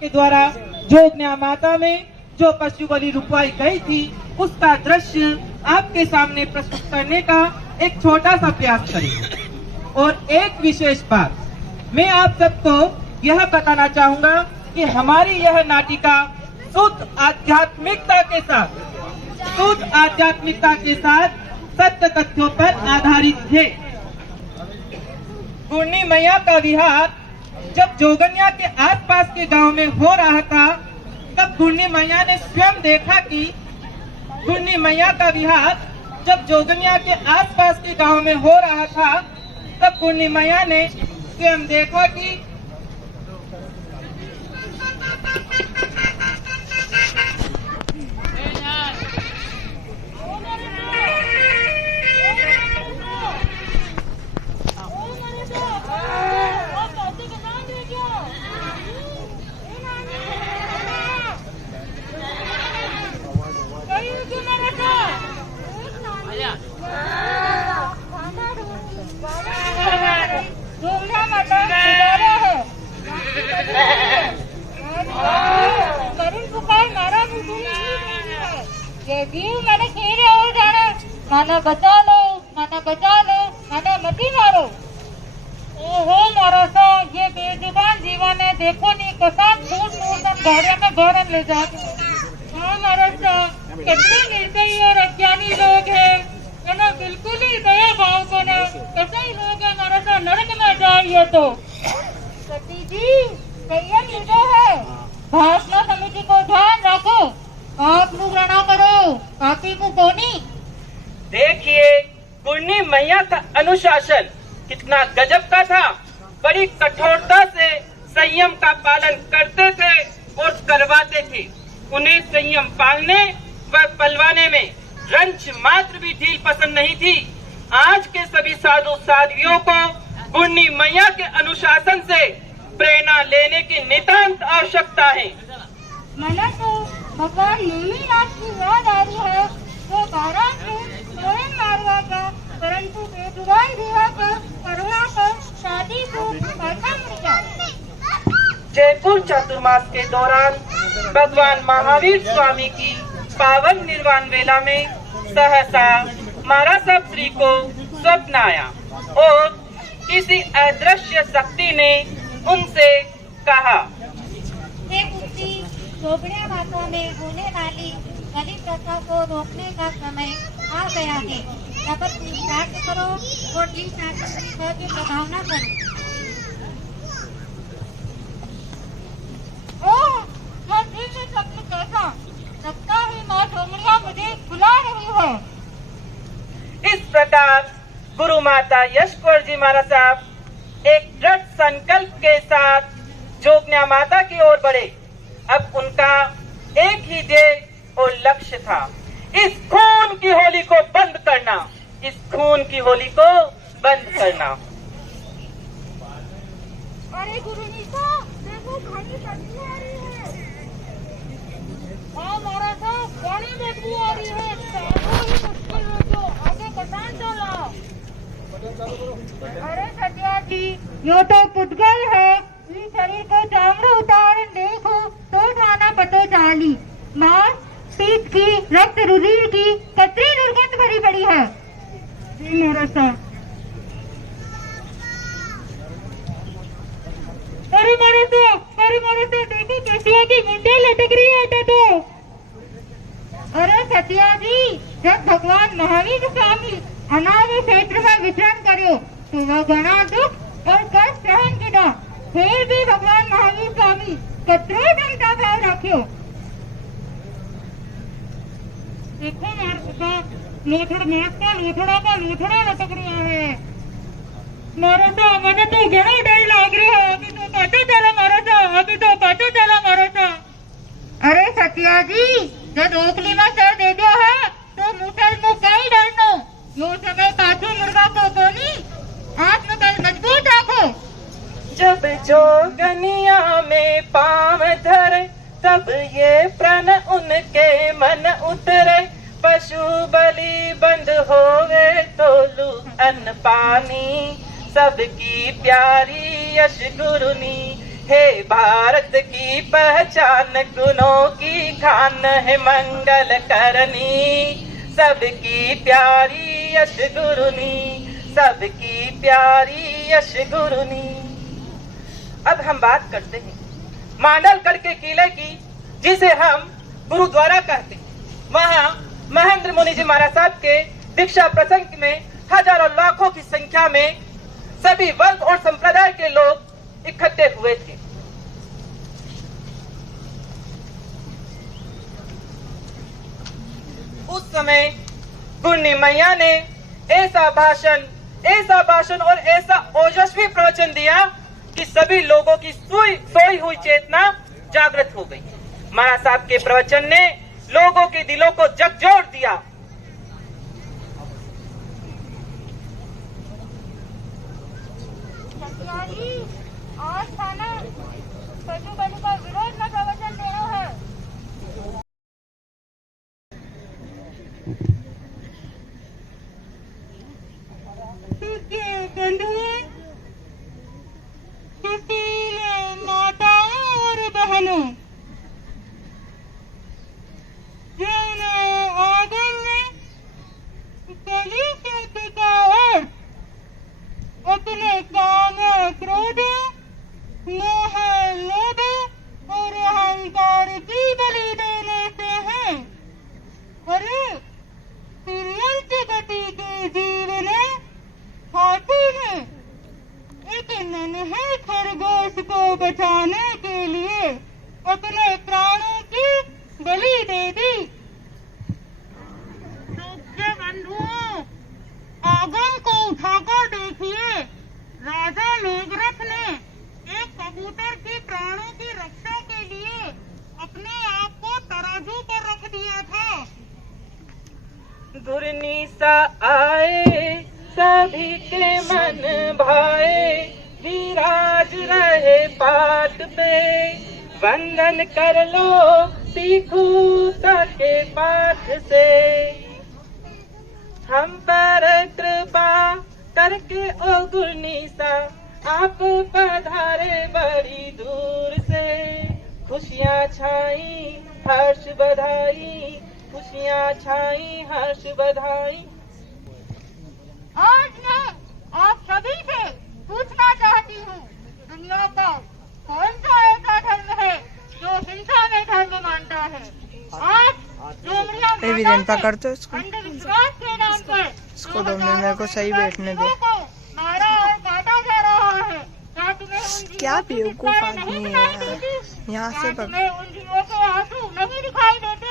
के द्वारा जोगन्या माता में जो पशु बलि रुकवाई गई थी उसका दृश्य आपके सामने प्रस्तुत करने का एक छोटा सा प्रयास करेंगे। और एक विशेष बात मैं आप सबको यह बताना चाहूंगा कि हमारी यह नाटिका शुद्ध आध्यात्मिकता के साथ सत्य तथ्यों पर आधारित है। गुरनी मैया का विहार जब जोगन्या के आसपास के गांव में हो रहा था तब गुरनी मैया ने स्वयं देखा कि गुरनी मैया का विहार जब जोगन्या के आसपास के गांव में हो रहा था तब गुरनी मैया ने स्वयं देखा कि माना बचा लो, माना मती मारो। ओहो मारा सा ये बेजुबान जीवन है, देखो नहीं कसा फूट गाड़िया में भरन ले जाते। हाँ मारा सा कितने निर्दयी और अज्ञानी लोग हैं, है ना, बिल्कुल ही दया भाव को ना कैसे ही लोग हैं मारा सा, नरक में जाइए। तो सती जी संयम लीजिए है, भाषणा समिति को ध्यान रखो, आप लोग रणा करो काकी को कोनी। देखिए गुरनी मैया का अनुशासन कितना गजब का था। बड़ी कठोरता से संयम का पालन करते थे और करवाते थे। उन्हें संयम पालने व पलवाने में रंच मात्र भी ढील पसंद नहीं थी। आज के सभी साधु साध्वियों को गुरनी मैया के अनुशासन से प्रेरणा लेने की नितांत आवश्यकता है। मैंने तो भगवान नेमिनाथ की याद आ रही है, वो 12 स्वयं मारवा का, परंतु बेजुबान दीवा पर करुणा कर शादी को प्रथम किया। जयपुर चातुर्मास के दौरान भगवान महावीर स्वामी की पावन निर्वाण वेला में सहसा महाराज साहब श्री को स्वप्न आया और किसी अदृश्य शक्ति ने उनसे कहा, हे पुत्री, जोगन्या माता में होने वाली बलि प्रथा को रोकने का समय आ गया है। शपथ स्वीकार करो और जिन शासन की प्रभावना करो। ओह, मैं दिव्य स्वप्न कैसा, लगता है माँ जोगन्या मुझे बुला रही है। इस प्रकार गुरु माता यश कौर जी महाराज साहब एक दृढ़ संकल्प के साथ जोगन्या माता की ओर बढ़े। अब उनका एक ही ध्येय और लक्ष्य था, इस खून की होली को बंद करना, इस खून की होली को बंद करना। अरे गुरु नीता, देखो खाली बदबू आ रही है। हाँ महाराज साहब, बड़ी बदबू आ रही है, ही मुश्किल है जो आगे कटान चला। अरे सत्या जी, यो तो पुद्गल है, इस शरीर को चामड़ा उतार देखो तो खाना पतो चाली, मांस पीठ की, रक्त रुधिर की कतरी दुर्गंध भरी पड़ी है। जी महाराज साहब। अरे महाराज देखो कैसिया की मुंडे लटक रही है तो। अरे सत्या जी, जब भगवान महावीर स्वामी अनादि क्षेत्र में विचरण करो तो वह घना दुख और कष्ट सहन किया, फिर भी भगवान महावीर स्वामी कतरो क्षमता भाव रखो। देखो लोथड़ा लटक रहा है। मारा तो मैंने तो घणो डर लाग रहा है, अभी तो पाछो चला मारा था। अरे सत्या जी, जब ओखली में सर दे दिया है तो मुठल को कई डरनो, यो समय पाछो मुर्गा को बोली, आत्मबल मजबूत रखो। जब जोगनिया में पांव धरे तब ये प्रण उनके मन उतरे, पशु बलि बंद होवे तो लू अन्न पानी, सबकी प्यारी यश गुरुनी हे भारत की पहचान, गुणों की खान है मंगल करनी, सबकी प्यारी यश गुरुनी, सबकी प्यारी यश गुरुनी। अब हम बात करते हैं मांडलगढ़ के किले की, जिसे हम गुरुद्वारा कहते हैं। वहाँ महेंद्र मुनि जी महाराज साहब के दीक्षा प्रसंग में हजारों लाखों की संख्या में सभी वर्ग और संप्रदाय के लोग इकट्ठे हुए थे। उस समय गुरनी मैया ने ऐसा भाषण और ऐसा ओजस्वी प्रवचन दिया कि सभी लोगों की सोई हुई चेतना जागृत हो गई। महाराज साहब के प्रवचन ने लोगों के दिलों को झकझोर दिया। आज खाना पशु बलि का विरोध में प्रवचन देना है। माताओं और बहनों, आगम में बलि से टिकाओ अपने काम क्रोध मोह लोभ और अहंकार की बलि देने से है। अरे तिर्यंत गति के जीवन हाथी ने एक नन्हे खरगोश को बचाने के लिए अपने प्राणों की बलि दे दी। बंधुओं, आगम को उठाकर देखिए, राजा मेघरथ ने एक कबूतर के प्राणों की रक्षा के लिए अपने आप को तराजू पर रख दिया था। गुरनी सा आए सभी के मन भाए, विराज रहे पाट पे, वंदन कर लो सीखू के पाठ से। हम पर कृपा करके ओ गुरनीसा, आप पधारे बड़ी दूर से। खुशियाँ छाई हर्ष बधाई, खुशियाँ छाई हर्ष बधाई। आज मैं आप सभी से पूछना चाहती हूँ, दुनिया का कौन सा ऐसा धर्म है जो हिंसा में धर्म मानता है? आज अंधविश्वास के नाम पर इसको दो मिनट मेरे को सही बैठने दो। मारा और काटा जा रहा है। क्या तुम्हें उन क्या जीवों की बेवकूफ चित्कारें आदमी नहीं है दिखाई यार। देती? यहाँ से क्या तुम्हें उन जीवों के आंसू नहीं दिखाई देते?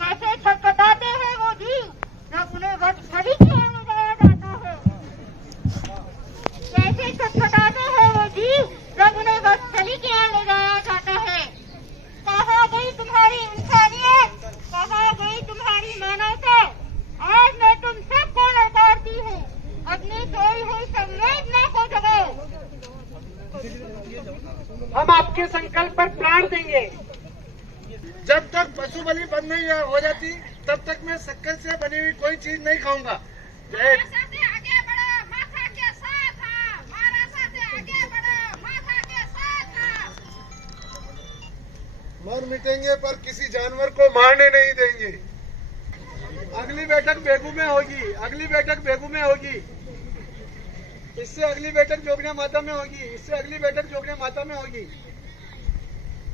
कैसे छटपटाते हैं वो जीव जब उन्हें बदखली की ओर ले जाया जाता है। कैसे छटपटाते हैं वो जीव जब उन्हें बदखली की ओर ले जाया जाता है। कहाँ गई तुम्हारी इंसानियत, कहाँ गई तुम्हारी मानवता? आज मैं तुम सबको ललकारती हूँ, अपनी खोई हुई संवेदना को जगाओ। हम आपके संकल्प पर प्राण देंगे। जब तक पशु बलि बंद नहीं हो जाती तब तक मैं शक्कर से बनी हुई कोई चीज नहीं खाऊंगा। जय आगे बढ़ो, माथा के साथ हाँ। महाराजा से आगे बढ़ो, माथा के साथ हाँ। मर मिटेंगे पर किसी जानवर को मारने नहीं देंगे। अगली बैठक बेगू में होगी, अगली बैठक बेगू में होगी, इससे अगली बैठक जोगना माता में होगी, इससे अगली बैठक जोगना माता में होगी।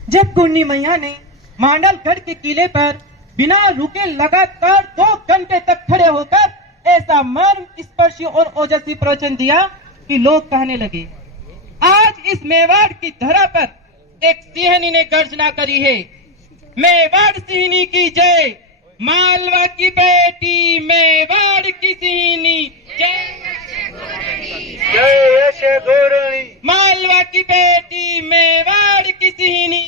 जब गुरनी मैया ने मांडलगढ़ के किले पर बिना रुके लगातार 2 घंटे तक खड़े होकर ऐसा मर्म स्पर्शी और ओजस्वी प्रवचन दिया कि लोग कहने लगे, आज इस मेवाड़ की धरा पर एक सिंहनी ने गर्जना करी है। मेवाड़ सिंहनी की जय, मालवा की बेटी मेवाड़ की सिंहनी जय, जय यश गुरुनी, मालवा की बेटी मेवाड़ की सिंहनी।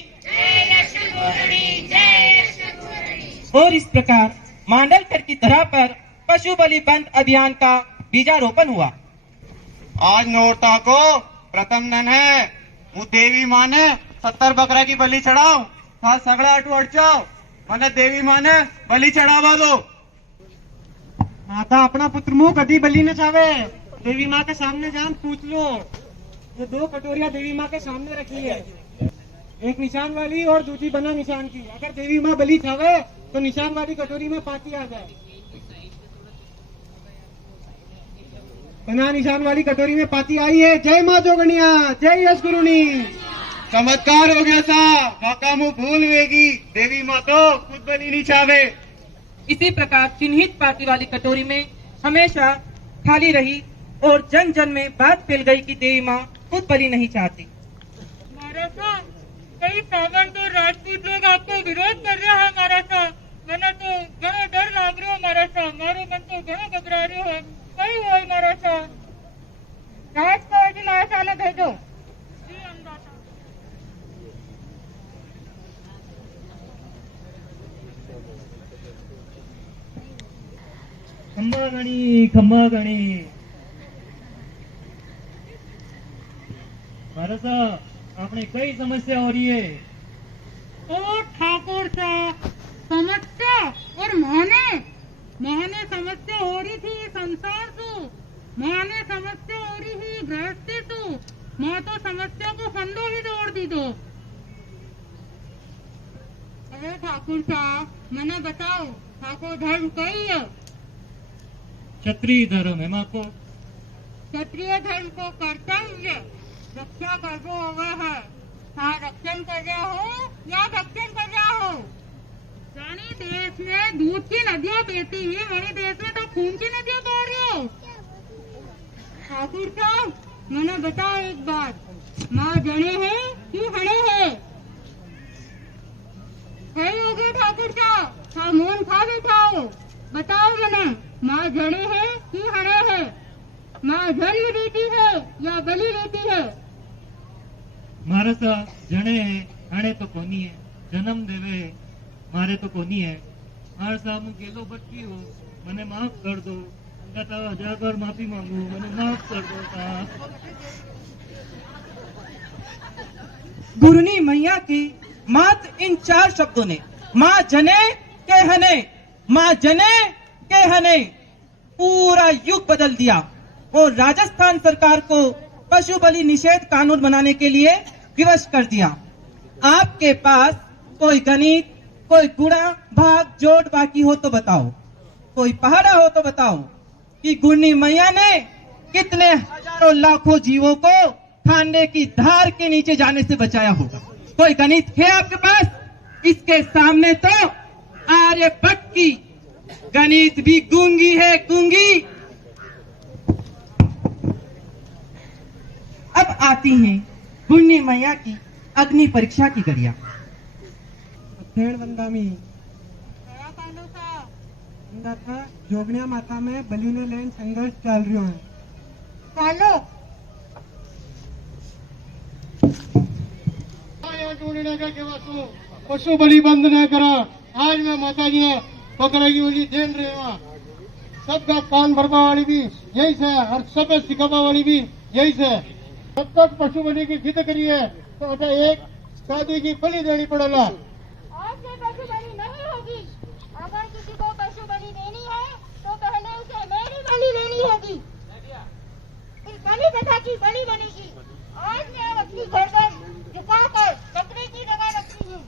और इस प्रकार मांडलगढ़ की धरा पर पशु बलि बंद अभियान का बीजारोपण हुआ। आज नौरता को प्रथम दिन है। वो देवी माँ ने 70 बकरा की बलि चढ़ाओ, था सगड़ा अटू अट जाओ, मैंने देवी माँ ने बलि चढ़ावा दो। माता अपना पुत्र मुंह कभी बलि न चावे, देवी माँ के सामने जान पूछ लो। ये 2 कटोरियां देवी माँ के सामने रखी है। एक निशान वाली और दूसरी बना निशान की। अगर देवी माँ बलि खावे तो निशान वाली कटोरी में पाती आ जाए। बना निशान वाली कटोरी में पाती आई है। जय माँ जोगनिया, जय यश गुरुनी। चमत्कार हो गया सा, काका मुंह भूल वेगी, देवी माँ तो खुद बलि नहीं चावे। इसी प्रकार चिन्हित पाती वाली कटोरी में हमेशा खाली रही और जन जन में बात फैल गई कि देवी माँ खुद बलि नहीं चाहती। महाराजा, कई सावंत और राजपूत लोग आपको विरोध कर रहे हैं महाराजा। मैंने तो घणो डर लाग रहा महाराजा, मारो मन तो घणो घबरा रहे हो। कई हो महाराजा, राजकोट महाराजा ने भेजो। जी अन्नदाता। खम्बा गणी। महाराज साहब, आपने कई समस्या हो रही है। ओ ठाकुर साहब, समस्या और माने समस्या हो रही थी संसार से, माने समस्या हो रही थी गृहस्थी से। माँ तो समस्या को फंदो ही तोड़ दी दो। अरे ठाकुर साहब, मैंने बताओ ठाकुर धर्म कई है। क्षत्रिय धर्म है माँ को। क्षत्रिय धर्म को कर्तव्य रक्षा करना हुआ है। हाँ, रक्षण कर रहा हो या भक्षण कर रहा हो। रानी देश में दूध की नदियाँ बहती है, वही देश में तो खून की नदियाँ बह रही हो। ठाकुर साहब, मैंने बताओ एक बात, माँ जड़े है कि हड़े है? सही हो गए ठाकुर साहब, खामोन खा बैठा हो। बताओ मैंने, माँ जड़े है कि हड़े है? माँ जन्म देती है या बलि लेती है? महाराज साहब, जने है हाणे तो कोनी है, जन्म देवे मारे तो कोनी है। महाराज साहब, मैं गेलो बटकी हो, मने माफ कर दो। कहता 1000 बार माफी मांगू, मने माफ कर दो साहब। गुरुनी मैया की मात्र इन 4 शब्दों ने माँ जने के हने, माँ जने के हने पूरा युग बदल दिया और राजस्थान सरकार को पशु बलि निषेध कानून बनाने के लिए विवश कर दिया। आपके पास कोई गणित, कोई गुणा भाग जोड़ बाकी हो तो बताओ, कोई पहाड़ा हो तो बताओ कि गुरनी मैया ने कितने हजारों लाखों जीवों को खाने की धार के नीचे जाने से बचाया होगा। कोई गणित है आपके पास? इसके सामने तो आर्यभट्ट की गणित भी गूंगी है, गूंगी। अब आती हैं गुरनी मैया की अग्नि परीक्षा की घड़ियां। अध्ययन वंदामी था जोगनिया माता में बलि ने लेन संघर्ष चल रही है। चालो पशु बलि बंद न करा। आज मैं माता जी ने पकड़ेगी वाली देन रहे वहाँ सबका कान भरवा वाली भी यही से और सब सिखावा वाली भी यही से। जब तक पशु बलि की जिद करी है तो एक शादी की बलि देनी पड़ेगा। आज से पशु बलि नहीं होगी। अगर किसी को पशु बलि देनी है तो पहले उसे मेरी बलि लेनी होगी, फिर बलि प्रथा की बलि बनेगी। आज मैं अपनी गर्दन झुकाकर बकरे की जगह रखती हूँ।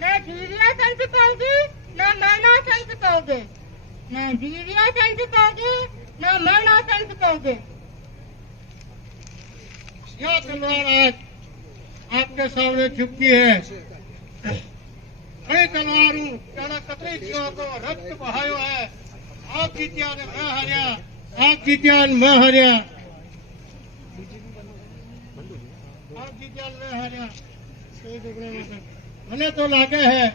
न जीविया संत पाओगे न मरना संत पाओगे, न जीविया संत पाओगे न मरना संत पाओगे। यह तलवार आज आपके सामने झुकी है। बड़ी तलवार त्याला कतई जीवा को रक्त बहायो है। आप जीत्या ने मैं हारिया, आप जीत्या ने मैं हारिया, आप जीत्या ने मैं हारिया। मैंने तो लागे है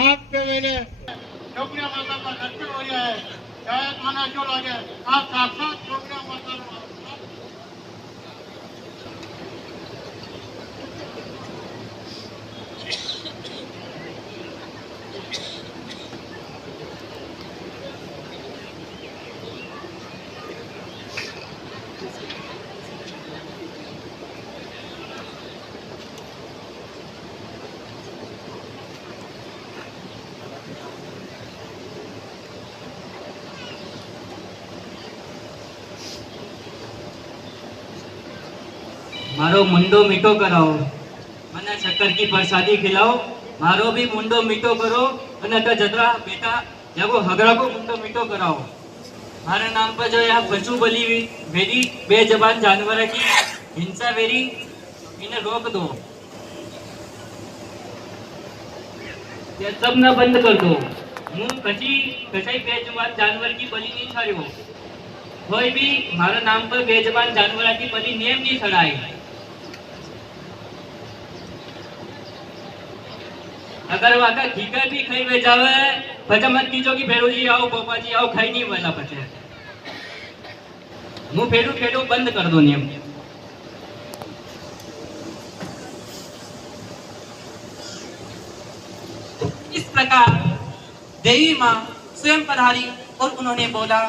आपके मैंने जोगनिया माता का दर्शन हो गया है। शायद मना जो लागे आप साक्षात जोगनिया माता को मारो मुंडो मीठो कराओ, मने शक्कर की प्रसादी खिलाओ, मारो भी मुंडो मीठो करो, અને તો જતરા બેટા જાગો હગરા को मुंडो मीठो कराओ। मारे नाम पर जो यहाँ पशु बलि वेरी बेजबान जानवर की हिंसा वेरी इन्हें रोक दो, ये सब न बंद कर दो। હું કશાઈ બેજબાન जानवर की बलि नहीं छाड़્યો, कोई भी मारा नाम पर बेजबान जानवर की बलि नियम नहीं छड़ाई। अगर वाका ठीकर भी खाई वे जावे पचा मत कीजो कि भेड़ू जी आओ पोपा जी आओ खाई नहीं वाला पचे मुंह फेडू फेडू बंद कर दो नियम। इस प्रकार देवी माँ स्वयं पधारी और उन्होंने बोला,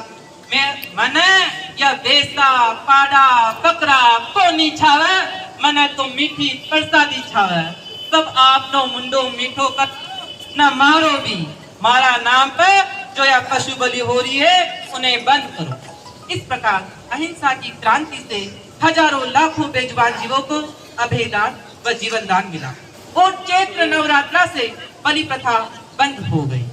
मैं मने या बेसा पाड़ा बकरा को नहीं छावे, मने तो मीठी प्रसादी छावे। सब आपनो मुंडो मीठो कर न मारो भी, मारा नाम पे जो या पशु बलि हो रही है उन्हें बंद करो। इस प्रकार अहिंसा की क्रांति से हजारों लाखों बेजुबान जीवों को अभयदान व जीवन दान मिला और चैत्र नवरात्रा से बलि प्रथा बंद हो गई।